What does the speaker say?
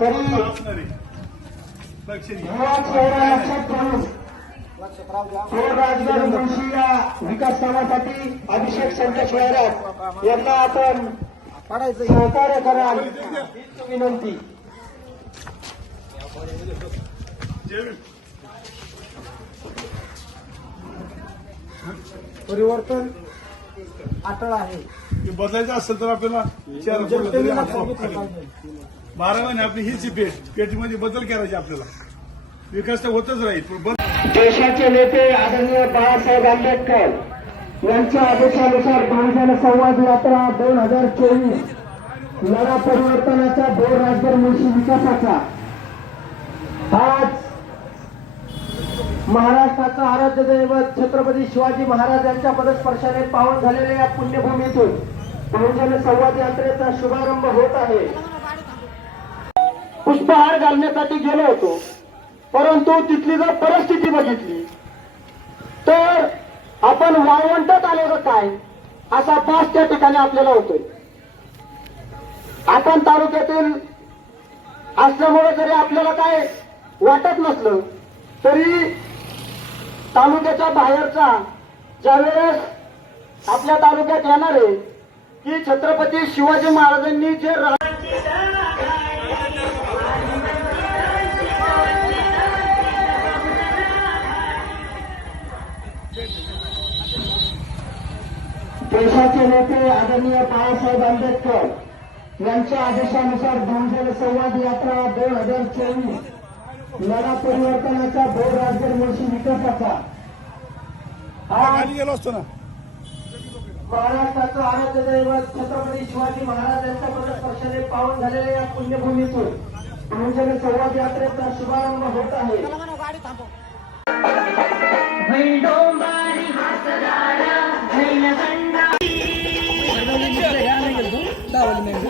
तरी लक्षात ठेवून मुळशी या विकास कामासाठी अभिषेक संतोष वैराग यांना आपण सहकार्य कराल. विनंती. परिवर्तन अटळ आहे. बदलायचं असेल तर आपल्याला चार बारा महिने आपली हीच पेट पेटीमध्ये बदल करायची आपल्याला. विकास तर होतच राहील देशाचे नेते आदरणीय बाळासाहेब आंबेडकर यांच्या आदेशानुसार बहुजन संवाद यात्रा दोन हजार चोवीस लढा परिवर्तनाचा दोन राजगड मुळशी विकासाचा. आज महाराष्ट्राचं आराध्य दैवत छत्रपती शिवाजी महाराज यांच्या पदस्पर्शाने पावन झालेल्या या पुण्यभूमीतून बहुजन संवाद यात्रेचा शुभारंभ होत आहे. पुष्पहार घालण्यासाठी गेलो होतो. परंतु तिथली जर परिस्थिती बघितली तर आपण वाळवंटात आलो काय? असा पास त्या ठिकाणी आपल्याला होतोय. आपण तालुक्यातील असल्यामुळे जरी आपल्याला काय वाटत नसलं तरी तालुक्याच्या बाहेरचा ज्यावेळेस आपल्या तालुक्यात येणार आहे की छत्रपती शिवाजी महाराजांनी जे देशाचे नेते आदरणीय बाळासाहेब आंबेडकर यांच्या आदेशानुसार बहुजन संवाद यात्रा दोन हजार चोवीस लढा परिवर्तनाचा बोर राजगड मुळशी विकासाचा महाराष्ट्राचं आराध्य दैवत छत्रपती शिवाजी महाराज यांच्या पदस्पर्शाने पावन झालेल्या या पुण्यभूमीतून बहुजन संवाद यात्रेचा शुभारंभ होत आहे. కావాలి మేము